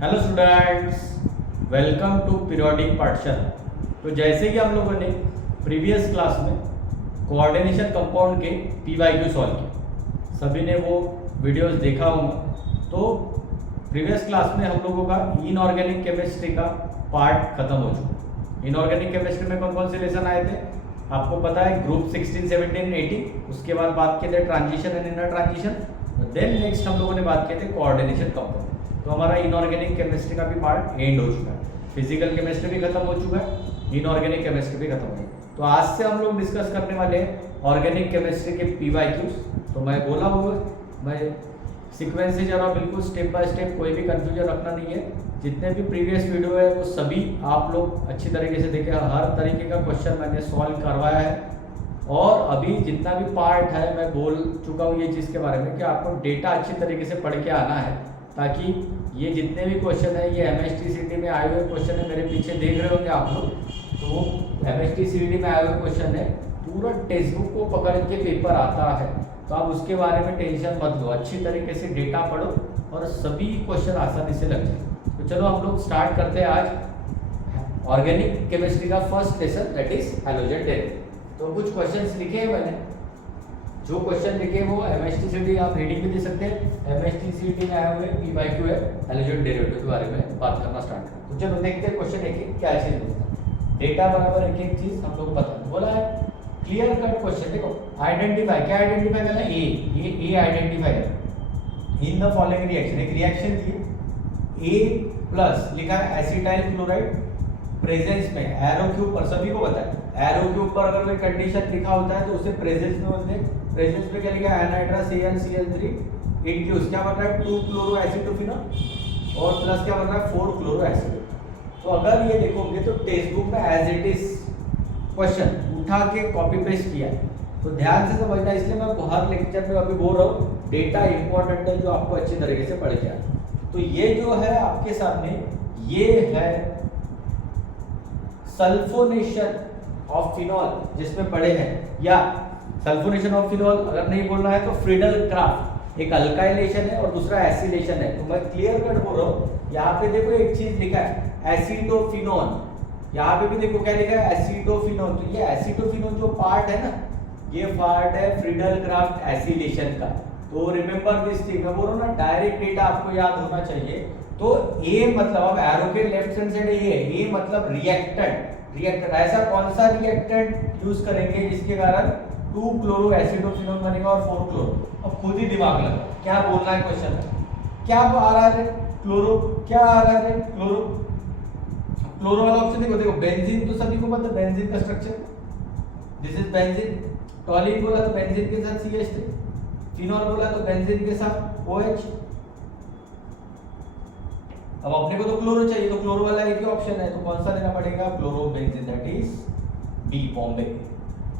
Hello students, welcome to periodic Pathshala. तो जैसे कि हम लोगों ने प्रीवियस क्लास में कोऑर्डिनेशन कंपाउंड के पीवाईक्यू सॉल्व किए, सभी ने वो वीडियोस देखा होगा। तो प्रीवियस क्लास में हम लोगों का इनऑर्गेनिक केमिस्ट्री का पार्ट खत्म हो चुका। इनऑर्गेनिक केमिस्ट्री में कौन कौन से लेसन आए थे आपको पता है, ग्रुप 16, 17, 18। उसके बाद बात किए थे transition and inner transition. Then next हम लोगों ने बात किए थे कोऑर्डिनेशन कंपाउंड। तो हमारा इनऑर्गेनिक केमिस्ट्री का भी पार्ट एंड हो चुका है। फिजिकल केमिस्ट्री भी खत्म हो चुका है, इनऑर्गेनिक केमिस्ट्री भी खत्म हो गई। तो आज से हम लोग डिस्कस करने वाले हैं ऑर्गेनिक केमिस्ट्री के पीवाईक्यूज। तो मैं बोला हुआ मैं सीक्वेंस से जरा बिल्कुल स्टेप बाय स्टेप, कोई भी कंफ्यूजन रखना नहीं है। जितने भी प्रीवियस वीडियो है वो सभी आप लोग अच्छी तरीके से देखें। हर तरीके का क्वेश्चन मैंने सॉल्व करवाया है और अभी जितना भी पार्ट है मैं बोल चुका हूँ ये चीज़ के बारे में कि आपको डेटा अच्छी तरीके से पढ़ के आना है, ताकि ये जितने भी क्वेश्चन है ये MSTCT में आए हुए क्वेश्चन है। मेरे पीछे देख रहे होंगे आप लोग, तो वो MSTCT में आए हुए क्वेश्चन है। पूरा टेक्स्ट बुक को पकड़ के पेपर आता है, तो आप उसके बारे में टेंशन मत लो। अच्छी तरीके से डेटा पढ़ो और सभी क्वेश्चन आसानी से लग जाए। तो चलो हम लोग स्टार्ट करते हैं आज ऑर्गेनिक केमिस्ट्री का first lesson, that is halogen derivative. तो कुछ क्वेश्चंस लिखे हैं मैंने, जो क्वेश्चन लिखे वो MSTCT आप रीडिंग भी दे सकते हैं। MSTCT में आए हुए पीवाईक्यू है, हैलोजन डेरिवेटिव के बारे में बात करना स्टार्ट करते हैं। तो चलो देखते हैं क्वेश्चन एक क्या चीज होता है। डेटा बराबर एक एक चीज हम लोग पता बोला है। क्लियर कट क्वेश्चन देखो, आइडेंटिफाई, क्या आइडेंटिफाई करना है? ए आइडेंटिफाई करना। इन द फॉलोइंग रिएक्शन, एक रिएक्शन थी A प्लस लिखा है एसिटाइल क्लोराइड प्रेजेंस में, एरो के ऊपर सभी को पता है, एरो के ऊपर अगर कोई कंडीशन लिखा होता है तो उसे प्रेजेंस में बोलते हैं। प्रेजेंस में क्या लिखा है? एनाइड्रस AlCl3 इंड्यूस क्या बन रहा है? 2 क्लोरो एसिटोफिनॉल और प्लस क्या बन रहा है? 4 क्लोरो एसिड। तो अगर ये देखोगे तो टेक्स्ट बुक में एज इट इज क्वेश्चन उठा के कॉपी पेस्ट किया है, तो ध्यान से समझना। इसलिए मैं हर लेक्चर में अभी बोल रहा हूँ डेटा इंपॉर्टेंट है जो आपको अच्छी तरीके से पढ़ के आए। तो ये जो है आपके सामने ये है सल्फोनेशन ऑफ फिनॉल, जिसमें पढ़े हैं, या सल्फोनेशन ऑफ फिनॉल अगर नहीं बोलना है तो फ्रीडल क्राफ्ट। एक अल्काइलेशन है और दूसरा एसिलेशन है। तो मैं क्लियर कट बोल रहा हूँ। यहाँ पे देखो एक चीज लिखा है एसिटोफिनोन, यहाँ पे भी देखो क्या लिखा है? एसिटोफिनोन। तो ये एसिटोफिनोन जो पार्ट है ना, ये पार्ट है फ्रीडल क्राफ्ट एसिलेशन का। तो रिमेंबर दिस थिंग, मैं बोल रहा हूँ ना, डायरेक्ट डेटा आपको याद होना चाहिए। तो ए मतलब अब एरो के लेफ्ट हैंड साइड ए मतलब रिएक्टेंट। रिएक्टेंट ऐसा कौन सा रिएक्टेंट यूज करेंगे जिसके कारण 2 क्लोरो एसिडोफिनोन बनेगा और 4 क्लोरो। अब खुद ही दिमाग लगा क्या बोलना है क्वेश्चन में। क्या आ रहा है? क्लोरो। क्या आ रहा है? क्लोरो। क्लोरो वाला ऑप्शन देखो बेंजीन तो सभी को पता है, बेंजीन का स्ट्रक्चर दिस इज बेंजीन। टॉलिन बोला तो बेंजीन के साथ CH3, फिनॉल बोला तो बेंजीन के साथ OH। अब अपने को तो क्लोरो चाहिए, तो क्लोरो वाला एक ही ऑप्शन है, तो कौन सा लेना पड़ेगा? Chloro benzene, that is B Bombay.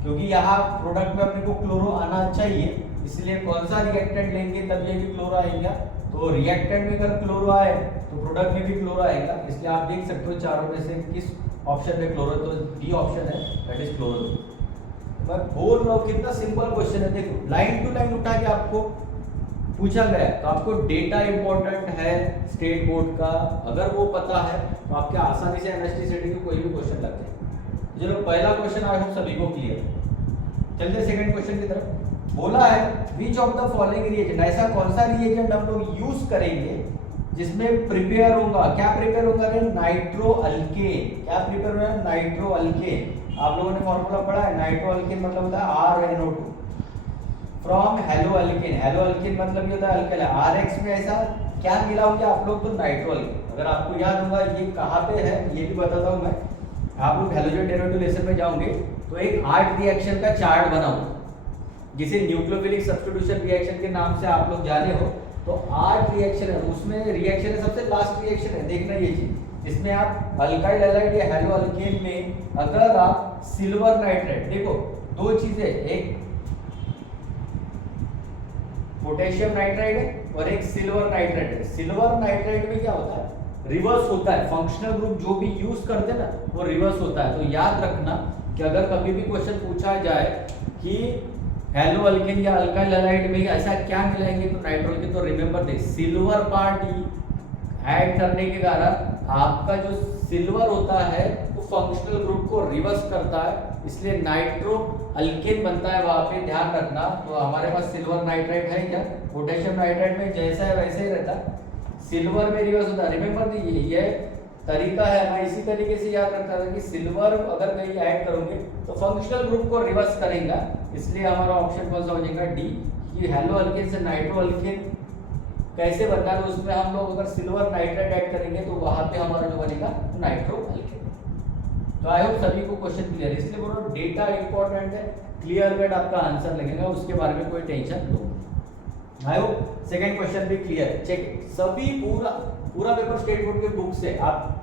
क्योंकि यहाँ प्रोडक्ट में अपने को क्लोरो आना चाहिए, इसलिए कौन सा रिएक्टेंट लेंगे तब ये भी क्लोरो आएगा। तो रिएक्टेंट में अगर क्लोरो आए तो प्रोडक्ट में भी क्लोरो आएगा। इसलिए आप देख सकते हो चारों में से किस ऑप्शन में क्लोरो, तो B ऑप्शन है, दैट इज क्लोरो। मैं बोल रहा हूँ कितना सिंपल क्वेश्चन है। देखो लाइन टू लाइन उठा के आपको पूछा गया है, तो आपको डेटा इंपॉर्टेंट है स्टेट बोर्ड का, अगर वो पता है तो आपके आसानी से MSTCT के कोई भी क्वेश्चन लगते हैं। चलो पहला क्वेश्चन आई होप सभी को क्लियर। चलते सेकंड क्वेश्चन की तरफ। बोला है which of the following reagent, ऐसा कौन सा रिएजेंट हम लोग यूज करेंगे जिसमें प्रिपेयर होगा, क्या प्रिपेयर होगा? Nitro alkane. क्या प्रिपेयर होगा? Nitro alkane. आप लोगों ने फॉर्मूला पढ़ा है, नाइट्रो अल्केन मतलब होता है RNO2 from hello alkane. Hello alkane मतलब ये होता है अल्केन। RX में ऐसा क्या मिला होगा आप लोग? तो नाइट्रो अल्केन। अगर आपको याद होगा ये कहाँ पे है ये भी बताता हूँ मैं। आप लोग हैलोजन डेरिवेटिव लेसन में जाओगे तो एक 8 रिएक्शन का चार्ट बना हुआ, जिसे न्यूक्लियोफिलिक सब्स्टिट्यूशन रिएक्शन के नाम से आप लोग जाने हो। तो 8 रिएक्शन है, उसमें रिएक्शन है सबसे लास्ट रिएक्शन है, देखना ये चीज। इसमें आप अल्काइल हैलाइड या हेलो अल्केन में अगर आप सिल्वर नाइट्रेट, देखो दो चीजें, एक पोटेशियम नाइट्राइड है और एक सिल्वर नाइट्राइड है। सिल्वर नाइट्राइड में क्या होता है? रिवर्स होता है। फंक्शनल ग्रुप जो भी यूज करते हैं ना वो रिवर्स होता है। तो याद रखना कि अगर कभी भी क्वेश्चन पूछा जाए कि हेलो अल्केन या अल्काइल हैलाइड में ऐसा क्या मिलाएंगे तो नाइट्रोजन, तो remember they silver part add करने के कारण आपका जो सिल्वर होता है वो फंक्शनल ग्रुप को रिवर्स करता है, इसलिए नाइट्रो अल्केन बनता है वहां पे, ध्यान रखना। तो हमारे पास सिल्वर नाइट्राइट है क्या, पोटेशियम नाइट्राइट में जैसा है वैसे ही रहता है, सिल्वर में रिवर्स होता है। रिमेंबर ये तरीका है, मैं इसी तरीके से याद रखता था कि सिल्वर अगर कहीं ऐड करोगे तो फंक्शनल ग्रुप को रिवर्स करेगा, इसलिए हमारा ऑप्शन कौन सा हो जाएगा डी, कि हेलो अल्केन से नाइट्रो अल्केन कैसे बनता है। तो उसमें हम लोग अगर सिल्वर नाइट्राइट ऐड करेंगे तो वहां पे हमारा जो बनेगा नाइट्रो अल्केन। तो आई होप सभी को क्वेश्चन क्लियर है, इसलिए बोलो डेटा इंपॉर्टेंट है, क्लियर कट आपका आंसर लगेगा, उसके बारे में कोई tension low. I hope second question भी क्लियर है। चेक सभी पूरा पेपर स्टेट बोर्ड के बुक से आप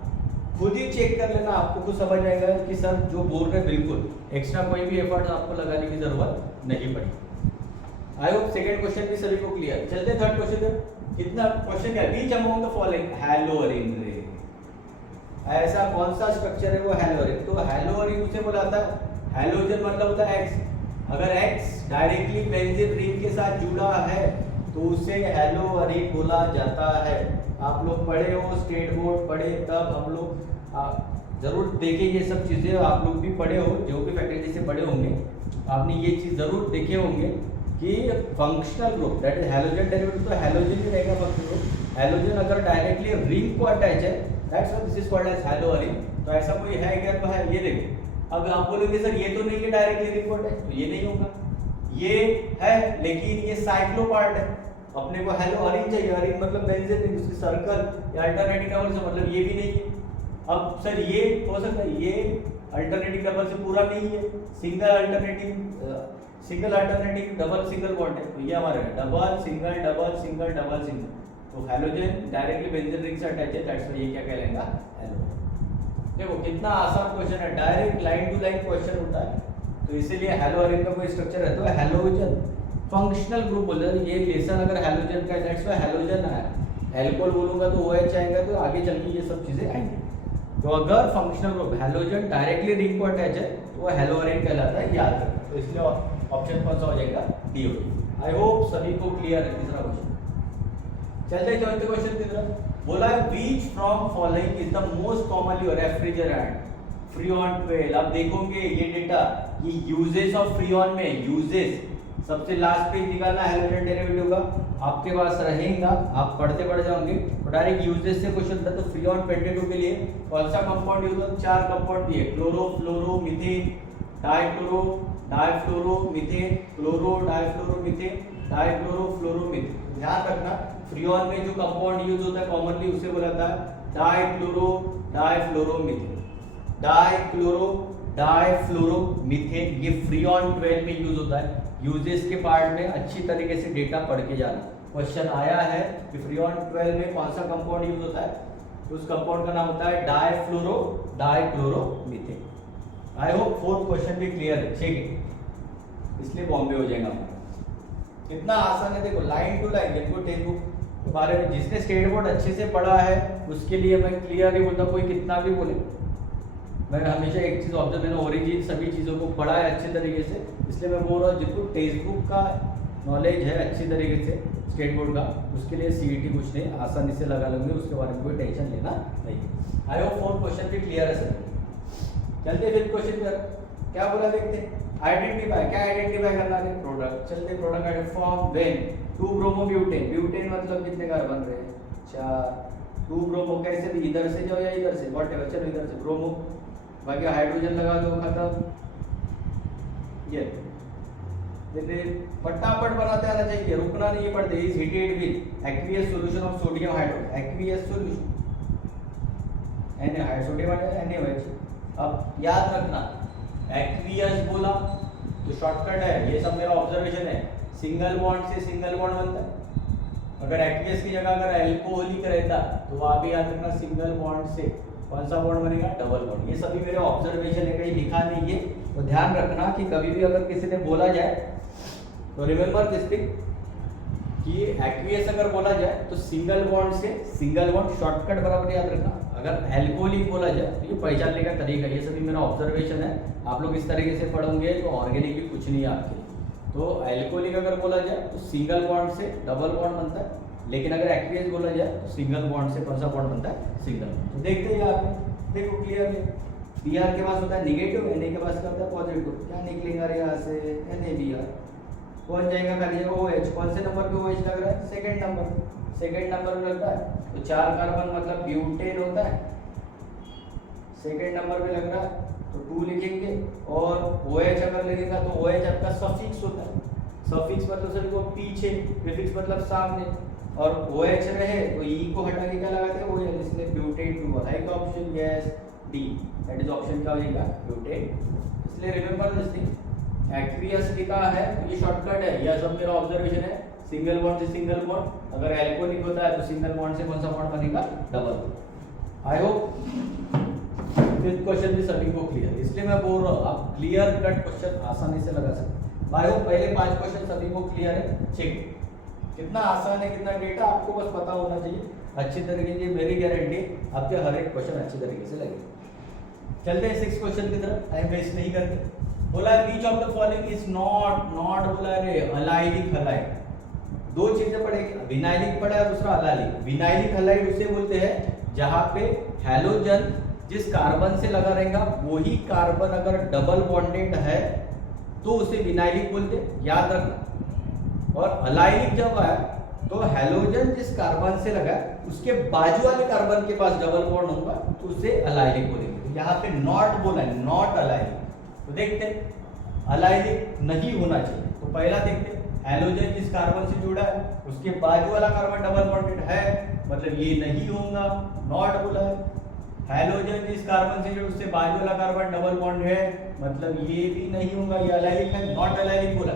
खुद ही चेक कर लेना, आपको कुछ समझ आएगा कि सर जो बोल रहे बिल्कुल एक्स्ट्रा कोई भी एफर्ट आपको लगाने की जरूरत नहीं पड़ी। आई होप सेकंड क्वेश्चन भी सभी को क्लियर। चलते थर्ड क्वेश्चन पे। कितना क्वेश्चन क्या, बीच अमंग द फॉलोइंग हैलोअरिन रे, ऐसा कौन सा स्ट्रक्चर है वो हैलोअरिन। तो हैलोअरिन उसे बोला जाता है, हैलोजन मतलब होता है एक्स, अगर एक्स डायरेक्टली बेंजीन रिंग के साथ जुड़ा है तो उसे हैलोअरिन बोला जाता है। आप लोग पढ़े हो स्टेट बोर्ड पढ़े, तब हम लोग जरूर देखें ये सब चीजें, आप लोग भी पढ़े हो, जो भी फैकल्टी से पढ़े होंगे आपने ये चीज जरूर देखे होंगे कि functional group that is halogen derivative, तो हैलोजन ही रहेगा फंक्शनल ग्रुप। हैलोजन अगर डायरेक्टली रिंग को अटैच है that's why this is called as haloarene. तो ऐसा कोई है क्या, तो है, ये देखो। अब आप बोलोगे सर ये तो नहीं है डायरेक्टली रिंग को अटैच, तो ये नहीं होगा, ये है लेकिन ये साइक्लो पार्ट है, अपने को हैलोअरिन चाहिए, अरिन मतलब बेंजीन रिंग, उसकी सर्कल या अल्टरनेटिंग डबल से मतलब ये भी नहीं है। अब सर ये हो सकता है ये अल्टरनेटिंग डबल से पूरा नहीं है, single alternating double single bond है, तो ये हमारा double single double single double single, तो हैलोजन डायरेक्टली बेंजीन रिंग से अटैच है, दैट्स व्हाई ये क्या कहलाएगा हैलोजन। देखो कितना आसान क्वेश्चन है, direct line to line question होता है, तो इसीलिए हैलोअरिन का कोई स्ट्रक्चर है तो हैलोजन फंक्शनल ग्रुप बोलते हैं। ये लेसन अगर हैलोजन का है दैट्स व्हाई हैलोजन आया, एल्कोहल बोलूंगा तो OH आएगा, तो आगे चल के ये सब चीजें आएंगी। तो अगर functional group halogen directly ring को अटैच है तो वो हैलोअरिन कहलाता है, याद रखना। तो इसलिए ऑप्शन कौन सा हो जाएगा, डी हो जाएगा। आई होप सभी को क्लियर है। तीसरा क्वेश्चन चलते चौथे क्वेश्चन की तरफ। बोला है which from following is the most commonly refrigerant, freon 12। अब देखोगे ये डेटा, ये यूजेस ऑफ फ्रीऑन में यूजेस सबसे लास्ट पेज निकालना हैलोजन डेरिवेटिव का आपके पास रहेगा, आप पढ़ते पढ़ जाओगे तो डायरेक्ट यूजेस से क्वेश्चन था। तो फ्रीऑन 22 के लिए कौन सा कंपाउंड यूज होता है, 4 कंपाउंड दिए, chloro fluoro methane, dichloro difluoro methane, chloro difluoro methane, dichloro fluoro methane. ध्यान रखना फ्रीऑन में जो कंपाउंड यूज होता है कॉमनली उसे बोला जाता है dichloro difluoro methane, dichloro difluoro methane, ये फ्रीऑन 12 में यूज होता है। यूजेस के पार्ट में अच्छी तरीके से डेटा पढ़ के जाना। क्वेश्चन आया है कि फ्रीऑन 12 में कौन सा कंपाउंड यूज होता है, तो उस कंपाउंड का नाम होता है difluoro dichloro methane. I hope fourth question भी क्लियर है, ठीक है, इसलिए बॉम्बे हो जाएगा हमारा। कितना आसान है, देखो लाइन टू लाइन। जिनको टेक्स्ट बुक के बारे में जिसने स्टेट बोर्ड अच्छे से पढ़ा है उसके लिए मैं क्लियर ही बोलता, कोई कितना भी बोले, मैं हमेशा एक चीज़ ऑब्जर्व, मैंने ओरिजिन सभी चीज़ों को पढ़ा है अच्छे तरीके से, इसलिए मैं बोल रहा हूँ जिनको टेक्स्ट बुक का नॉलेज है अच्छी तरीके से स्टेट बोर्ड का, उसके लिए CET कुछ नहीं, आसानी से लगा लेंगे, उसके बारे में कोई टेंशन लेना नहीं। आई होप फोर्थ क्वेश्चन भी क्लियर है सर। चलते फिर क्वेश्चन पर, क्या बोला देखते हैं। आइडेंटिफाई, क्या आइडेंटिफाई करना है, प्रोडक्ट। चलते product identify when 2 bromobutane, butane मतलब कितने कार्बन रहे, 4, 2 ब्रोमो, कैसे भी इधर से जाओ या इधर से, व्हाटएवर, चलो इधर से ब्रोमो, बाकी हाइड्रोजन लगा दो, खत्म। ये देखिए फटाफट बनाते आना चाहिए, रुकना नहीं है पढ़ते। Is heated with aqueous solution of sodium hydroxide, aqueous solution Na sodium hydroxide NaOH। अब याद रखना एक्वियस बोला तो शॉर्टकट है, ये सब मेरा ऑब्जर्वेशन है, सिंगल बॉन्ड से सिंगल बॉन्ड बनता है। अगर एक्वियस की जगह अगर एल्कोहलिक रहता तो वहां भी याद रखना सिंगल बॉन्ड से कौन सा बॉन्ड बनेगा, डबल बॉन्ड। ये सभी मेरे ऑब्जर्वेशन है, कहीं लिखा नहीं है, तो ध्यान रखना कि कभी भी अगर किसी ने बोला जाए तो रिमेंबर दिस थिंग कि एक्वियस अगर बोला जाए तो सिंगल बॉन्ड से सिंगल बॉन्ड, शॉर्टकट बराबर याद रखना। अगर एल्कोहलिक बोला जाए तो ये पहचानने का तरीका, ये सभी मेरा ऑब्जर्वेशन है, आप लोग इस तरीके से पढ़ोगे तो ऑर्गेनिक भी कुछ नहीं है आपके लिए। तो एल्कोहलिक अगर बोला जाए तो सिंगल बॉन्ड से डबल बॉन्ड बनता है, लेकिन अगर एक्वियस बोला जाए तो सिंगल बॉन्ड से कौन सा बॉन्ड बनता है, सिंगल। तो देखते हैं यहाँ पे, देखो क्लियरली Br के पास होता है निगेटिव, Na के पास क्या होता है पॉजिटिव। क्या निकलेगा यहाँ से, NaBr। कौन जाएगा खाली जगह OH, कौन से नंबर पे OH लग रहा है, सेकंड नंबर पे लगता है। तो 4 कार्बन मतलब ब्यूटेन होता है, सेकंड नंबर पे लग रहा है तो 2 लिखेंगे। और OH अगर लगेगा तो OH आपका सफिक्स होता है, सफिक्स मतलब सर वो पीछे, प्रीफिक्स मतलब सामने, और OH रहे तो E को हटा के क्या लगाते हैं OL, इसलिए ब्यूटेन 2 है का option, yes D, that is option क्या हो जाएगा, ब्यूटेन। इसलिए रिमेंबर दिस थिंग, एक्वियस लिखा है तो ये शॉर्टकट है, यह सब मेरा ऑब्जर्वेशन है। सिंगल बॉन्ड से सिंगल बॉन्ड, अगर एल्कोहलिक होता है तो सिंगल बॉन्ड से कौन सा बॉन्ड बनेगा, double. I hope fifth question भी सभी को क्लियर, इसलिए मैं बोल रहा हूँ आप क्लियर कट क्वेश्चन आसानी से लगा सकते। आई होप पहले 5 क्वेश्चन सभी को क्लियर है। चेक कितना आसान है, कितना डेटा आपको बस पता होना चाहिए अच्छी तरीके से, मेरी गारंटी आपके हर एक क्वेश्चन अच्छी तरीके से लगेगा। चलते हैं 6 क्वेश्चन की तरफ, टाइम वेस्ट नहीं करते। बोला है which of the following is not बोला रे अलाइलिक हलाइड। दो चीजें पढ़ेगी, विनाइलिक पढ़ा है, दूसरा अलाइलिक। विनाइलिक हलाइड उसे बोलते हैं जहां पे हैलोजन जिस कार्बन से लगा रहेगा वही कार्बन अगर डबल बॉन्डेड है तो उसे विनाइलिक बोलते हैं, याद रखना। और अलाइलिक जब है तो हैलोजन जिस कार्बन से लगा उसके बाजू वाले कार्बन के पास डबल बॉन्ड होगा तो उसे अलाइलिक बोलेंगे। तो यहाँ पे नॉट बोला है, नॉट अलाइलिक। तो देखते हैं अलाइलिक नहीं होना चाहिए। तो पहला देखते हैं, हैलोजन जिस कार्बन से जुड़ा है उसके बाजू वाला कार्बन डबल बॉन्डेड है, मतलब ये नहीं होगा, नॉट बोला है। हैलोजन जिस कार्बन से जुड़ा उससे बाजू वाला कार्बन डबल बॉन्ड है, मतलब ये भी नहीं होगा, ये अलाइलिक है, नॉट अलाइलिक बोला।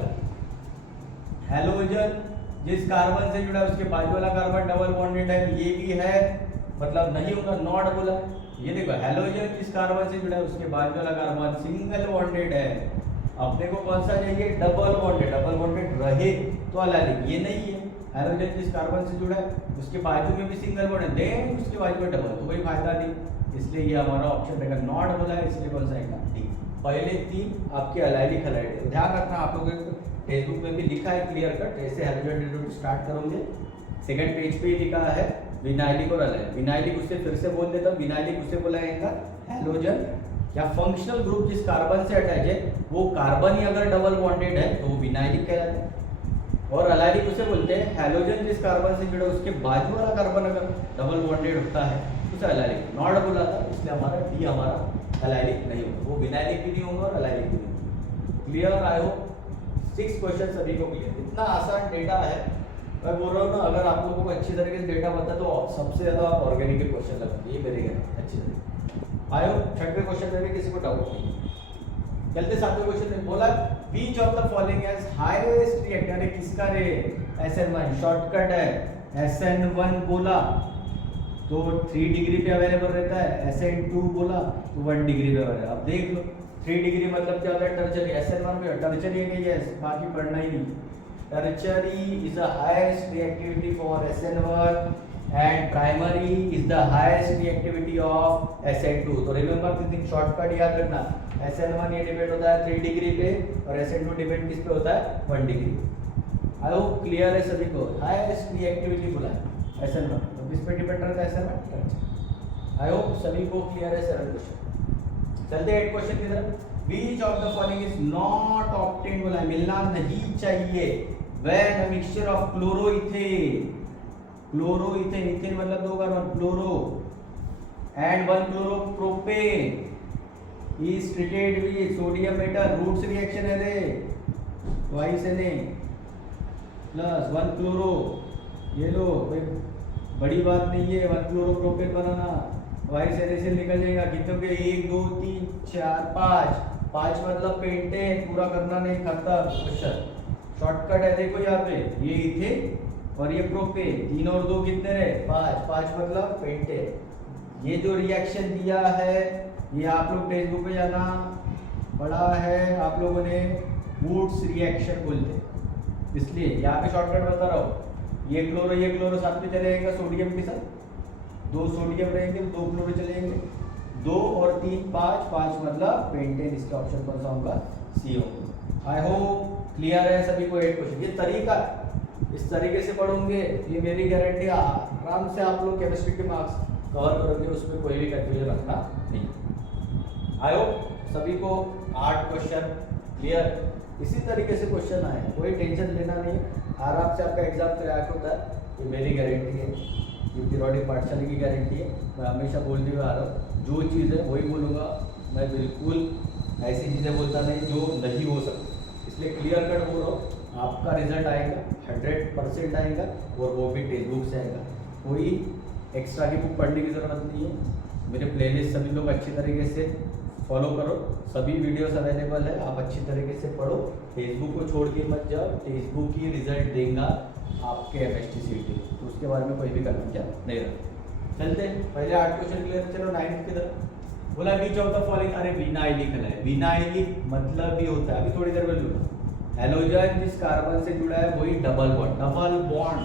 हैलोजन जिस कार्बन से जुड़ा उसके बाजू वाला कार्बन डबल बॉन्डेड है, ये भी है, मतलब नहीं होगा, नॉट बोला। ये देखो हैलोजन जिस कार्बन से जुड़ा है उसके बाजू वाला कार्बन सिंगल बॉन्डेड है, अपने को कौन सा चाहिए, डबल बॉन्डेड। डबल बॉन्डेड रहे तो अलाइलिक, ये नहीं है। हैलोजन जिस कार्बन से जुड़ा है उसके बाजू में भी सिंगल बॉन्ड है, देन उसके बाजू में डबल, तो कोई फायदा नहीं, इसलिए ये हमारा ऑप्शन रहेगा, नॉट बोला है, इसलिए कौन सा आएगा, डी। पहले 3 आपके अलाइलिक हलाइड है, ध्यान रखना। आप लोगों के टेक्स्ट बुक में भी लिखा है क्लियर कट, ऐसे हैलोजन स्टार्ट करोगे, सेकंड पेज पे ही लिखा है विनाइलिक और अलाइलिक। विनाइलिक उससे फिर से बोल देता हूं, विनाइलिक उसे बोला जाएगा हैलोजन या फंक्शनल ग्रुप जिस कार्बन से अटैच है वो कार्बन ही अगर डबल बॉन्डेड है तो वो विनाइलिक कहलाता है। और अलाइलिक उसे बोलते हैं हैलोजन जिस कार्बन से जुड़ा उसके बाजू वाला कार्बन अगर डबल बॉन्डेड होता है उसे अलाइलिक। नॉट बोला था इसलिए हमारा डी हमारा अलाइलिक नहीं होगा, वो विनाइलिक भी नहीं होगा और अलाइलिक भी नहीं होगा। क्लियर? आई होप 6 क्वेश्चन सभी को क्लियर। इतना आसान डेटा है, मैं बोल रहा हूँ ना, अगर आप लोगों को अच्छी तरीके से डेटा पता तो सबसे ज्यादा आप ऑर्गेनिक के क्वेश्चन लगाते, ये मेरे घर अच्छी तरीके। आई होप 6वें क्वेश्चन में भी किसी को डाउट नहीं। चलते 7वें क्वेश्चन में बोला which of the following has highest reactor, अरे किसका रे, SN1 शॉर्टकट है, SN1 बोला तो 3 डिग्री पे अवेलेबल रहता है, SN2 बोला तो 1 डिग्री पे अवेलेबल। अब देख लो 3 डिग्री मतलब क्या होता है, टर्चरी। SN1 में टर्चरी नहीं है, बाकी पढ़ना ही नहीं। Tertiary is the highest reactivity for SN1 and primary is the highest reactivity of SN2। तो रिमेंबर दिस थिंग, शॉर्टकट याद रखना। SN1 ये डिपेंड होता है 3 डिग्री पे और SN2 डिपेंड किस पे होता है, 1 डिग्री। आई होप क्लियर है सभी को। हाईएस्ट रिएक्टिविटी बोला है SN1, तो किस पे डिपेंड करता है, SN1। आई होप सभी को क्लियर है। 7 क्वेश्चन। चलते हैं 8 क्वेश्चन की तरफ। Which of the following is not obtain बोला है, मिलना नहीं चाहिए when a mixture of chloroethane, chloroethane, ethane मतलब 2 carbon, chloro and 1 chloropropane is treated with sodium metal, Wurtz reaction है रे, ट्वाइस Na प्लस 1 क्लोरो, ये लो कोई बड़ी बात नहीं है, 1 क्लोरोप्रोपेन बनाना, ट्वाइस Na से निकल जाएगा, कितने के 1 2 3 4 5 मतलब पेंटेन, पूरा करना नहीं, खत्म क्वेश्चन। शॉर्टकट है, देखो यहाँ पे ये इथेन और ये प्रोपेन, 3 और 2 कितने रहे, 5 मतलब पेंटेन। ये जो रिएक्शन दिया है ये आप लोग टेक्स्ट बुक में जाना पढ़ा है आप लोगों ने, वुड्स रिएक्शन बोलते हैं, इसलिए यहाँ पे शॉर्टकट बता रहा हूँ। ये क्लोरो साथ में चले जाएगा सोडियम के साथ, 2 सोडियम रहेंगे, 2 क्लोरो चलेंगे, 2 और 3 5 मतलब पेंटेन। इसका ऑप्शन कौन सा होगा, सी होगा। आई होप क्लियर है सभी को 8 क्वेश्चन। ये तरीका इस तरीके से पढ़ोगे, ये मेरी गारंटी, आराम से आप लोग केमिस्ट्री के मार्क्स कवर करोगे, उसमें कोई भी कंफ्यूजन रखना नहीं। आई होप सभी को 8 क्वेश्चन क्लियर, इसी तरीके से क्वेश्चन आए, कोई टेंशन लेना नहीं, आराम से आपका एग्जाम क्रैक होता है, ये मेरी गारंटी है, ये पीरियोडिक पाठशाला की गारंटी है। मैं हमेशा बोलते हुए आ रहा हूँ, जो चीज़ है वही बोलूँगा, मैं बिल्कुल ऐसी चीज़ें बोलता नहीं जो नहीं हो सकती, इसलिए क्लियर कट बोल रहा हूँ। आपका रिजल्ट आएगा 100% आएगा, और वो भी टेक्स्ट बुक से आएगा, कोई एक्स्ट्रा की बुक पढ़ने की ज़रूरत नहीं है। मेरे प्लेलिस्ट सभी लोग अच्छी तरीके से फॉलो करो, सभी वीडियोस अवेलेबल है, आप अच्छी तरीके से पढ़ो, फेसबुक को छोड़ के मत जाओ, फेसबुक ही रिजल्ट देगा आपके MSTCT, तो उसके बारे में कोई भी कन्फ्यूजन नहीं रखते। चलते पहले 8 क्वेश्चन क्लियर, चलो 9 की तरफ। बोला बीच ऑफ द फॉलोइंग, अरे विनाइलिक है, विनाइलिक मतलब भी होता है, अभी थोड़ी देर में लूँगा, हेलोजन जिस कार्बन से जुड़ा है वही डबल बॉन्ड, डबल बॉन्ड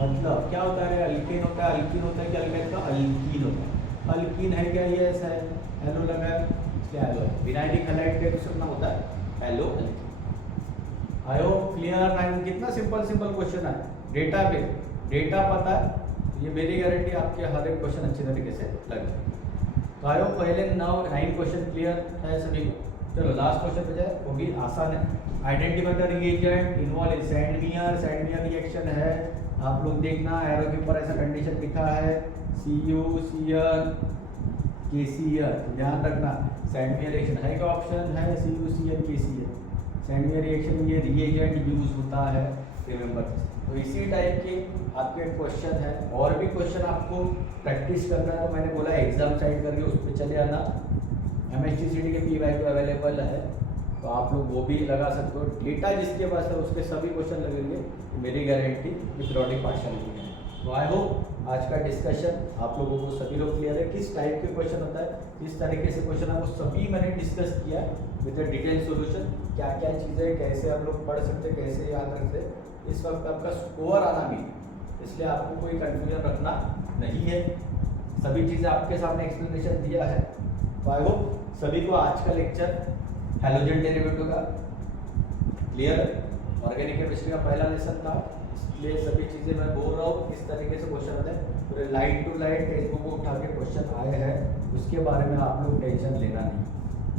मतलब क्या होता है, अल्केन होता है, अल्कीन होता है, क्या अल्केन का अल्कीन होता है, अल्कीन है क्या, ये ऐसा है, हेलो लगा है इसलिए हेलो, विनाइलिक हैलाइड का दूसरा नाम होता है hello alkyne. I hope clear. 9 कितना सिंपल क्वेश्चन है, डेटा पे डेटा पता है, ये मेरी गारंटी आपके हर एक क्वेश्चन अच्छे तरीके से लग जाए। तो आई होप पहले 9 क्वेश्चन क्लियर है सभी को। चलो लास्ट क्वेश्चन पे जाए, वो भी आसान है। Identify the reagent involve in Sandmeyer reaction है, आप लोग देखना एरो के ऊपर ऐसा कंडीशन लिखा है, Cu Cl KCl, ध्यान रखना सैंडमियर रिएक्शन है, क्या ऑप्शन है Cu Cl KCl, सैंडमियर रिएक्शन में ये रिएजेंट यूज होता है, रिमेंबर। तो इसी टाइप के आपके क्वेश्चन है, और भी क्वेश्चन आपको प्रैक्टिस करना है, तो मैंने बोला एग्जाम साइड करके उस पर चले आना, MSTCT के PYQ अवेलेबल है, तो आप लोग वो भी लगा सकते हो, डेटा जिसके पास है उसके सभी क्वेश्चन लगेंगे, मेरी गारंटी पीरियोडिक पाठशाला की है। तो आई होप आज का डिस्कशन आप लोगों को सभी लोग क्लियर है, किस टाइप के क्वेश्चन होता है, किस तरीके से क्वेश्चन है, वो सभी मैंने डिस्कस किया विद डिटेल सॉल्यूशन, क्या क्या चीज़ें कैसे हम लोग पढ़ सकते, कैसे याद रखते। इस वक्त आपका स्कोर आना भी, इसलिए आपको कोई कंफ्यूजन रखना नहीं है, सभी चीज़ें आपके सामने एक्सप्लेनेशन दिया है। तो आई होप सभी को आज का लेक्चर हैलोजन डेरिवेटिव का क्लियर, ऑर्गेनिक केमिस्ट्री का पहला लेसन था, इसलिए सभी चीज़ें मैं बोल रहा हूँ किस तरीके से क्वेश्चन होते हैं, पूरे line to line textbook को उठा के क्वेश्चन आए हैं, उसके बारे में आप लोग टेंशन लेना नहीं।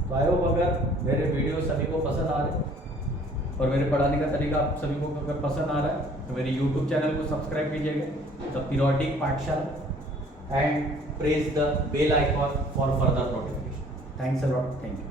तो आई होप अगर मेरे वीडियो सभी को पसंद आ रहे और मेरे पढ़ाने का तरीका आप सभी को अगर पसंद आ रहा है तो मेरे YouTube चैनल को सब्सक्राइब कीजिएगा, the periodic Pathshala, and press the bell icon for further notification. Thanks a lot, thank you.